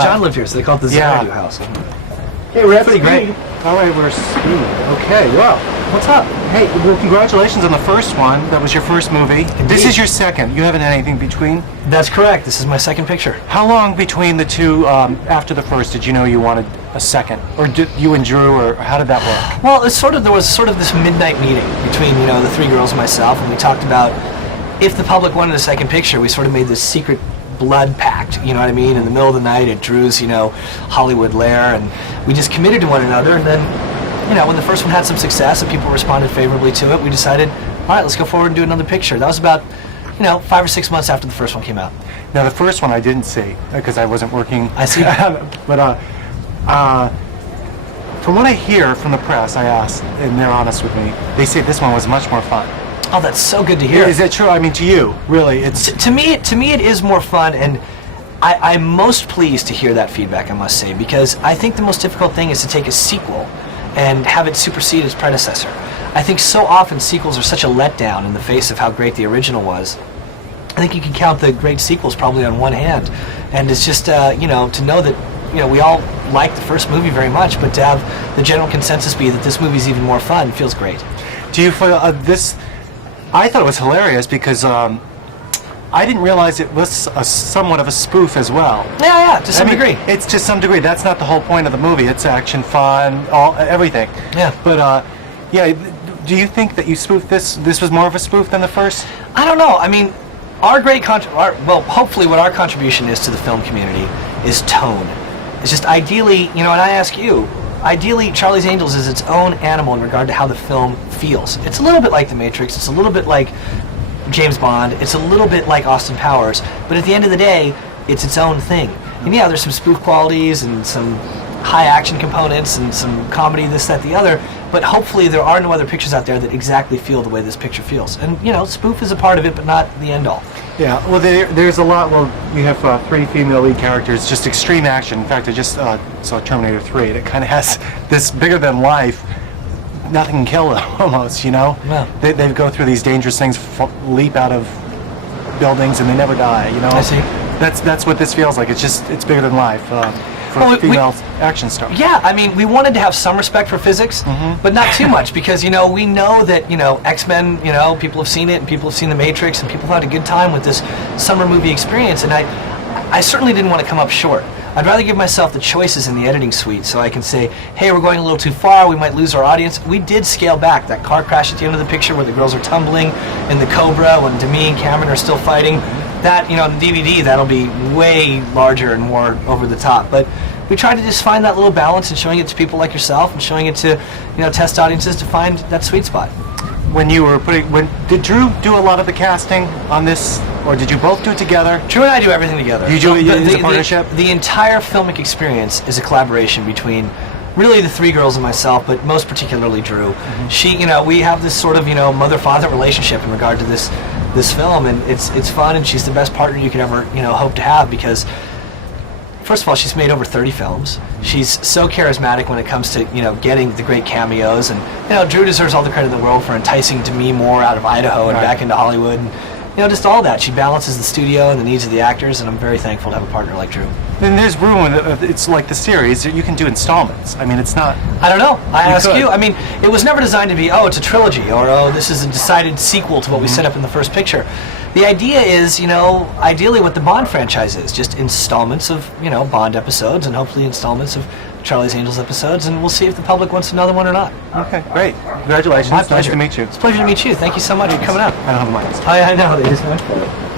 John lived here, so they call it the Xanadu house. Hey, we're at Pretty great. All right, we're Speed. Okay, well, What's up? hey, well, congratulations on the first one. That was your first movie. Indeed. This is your second. You haven't had anything between? That's correct. This is my second picture. How long between the two, after the first, did you know you wanted a second? Or did you and Drew, or how did that work? Well, there was sort of this midnight meeting between, the three girls and myself, and we talked about if the public wanted a second picture, we sort of made this secret blood pact, you know what I mean, in the middle of the night at Drew's, Hollywood lair, and we just committed to one another, and then, when the first one had some success and people responded favorably to it, we decided, all right, let's go forward and do another picture. That was about, 5 or 6 months after the first one came out. Now, the first one I didn't see, because I wasn't working. I see. But, from what I hear from the press, I asked, and they're honest with me, they say this one was much more fun. Oh, that's so good to hear. Is that true? I mean, to you, really, it's... To me, it is more fun, and I'm most pleased to hear that feedback, I must say, because I think the most difficult thing is to take a sequel and have it supersede its predecessor. I think so often sequels are such a letdown in the face of how great the original was. I think you can count the great sequels probably on one hand, and it's just, to know that, we all like the first movie very much, but to have the general consensus be that this movie's even more fun feels great. Do you feel this... I thought it was hilarious because I didn't realize it was somewhat of a spoof as well. Yeah, to some degree. It's to some degree. That's not the whole point of the movie. It's action, fun, everything. Yeah. But do you think that you spoofed this? This was more of a spoof than the first? I don't know. I mean, hopefully what our contribution is to the film community is tone. It's just ideally, and I ask you, ideally, Charlie's Angels is its own animal in regard to how the film feels. It's a little bit like The Matrix. It's a little bit like James Bond. It's a little bit like Austin Powers. But at the end of the day, it's its own thing. And yeah, there's some spoof qualities and some high action components and some comedy, this, that, the other. But hopefully there are no other pictures out there that exactly feel the way this picture feels. And, spoof is a part of it, but not the end all. Yeah, well, there's a lot. Well, we have 3 female lead characters, just extreme action. In fact, I just saw Terminator 3. It kind of has this bigger than life, nothing can kill them almost, Yeah. They go through these dangerous things, leap out of buildings, and they never die, I see. That's what this feels like. It's bigger than life for female action stars. Yeah, I mean, we wanted to have some respect for physics, but not too much, because, we know that, X-Men, people have seen it, and people have seen The Matrix, and people have had a good time with this summer movie experience, and I certainly didn't want to come up short. I'd rather give myself the choices in the editing suite so I can say, hey, we're going a little too far, we might lose our audience. We did scale back. That car crash at the end of the picture where the girls are tumbling, and the Cobra when Demi and Cameron are still fighting, that, on the DVD, that'll be way larger and more over the top. But we tried to just find that little balance and showing it to people like yourself and showing it to, test audiences to find that sweet spot. When did Drew do a lot of the casting on this, or did you both do it together? Drew and I do everything together. You do it as a partnership? The entire filmic experience is a collaboration between really the 3 girls and myself, but most particularly Drew. She, we have this sort of, mother-father relationship in regard to this film, and it's fun, and she's the best partner you could ever, hope to have, because first of all, she's made over 30 films. She's so charismatic when it comes to, getting the great cameos, and, Drew deserves all the credit in the world for enticing Demi Moore out of Idaho and back into Hollywood, and, just all that. She balances the studio and the needs of the actors, and I'm very thankful to have a partner like Drew. And there's room, it's like the series, you can do installments. I mean, it's not... I don't know. I ask you. I mean, it was never designed to be, it's a trilogy, or, this is a decided sequel to what we set up in the first picture. The idea is, ideally what the Bond franchise is, just installments of, Bond episodes, and hopefully installments of Charlie's Angels episodes, and we'll see if the public wants another one or not. Okay, great. Congratulations. My pleasure. Nice to meet you. It's a pleasure to meet you. Thank you so much for coming out. I don't have a mic. I know. They just went for it.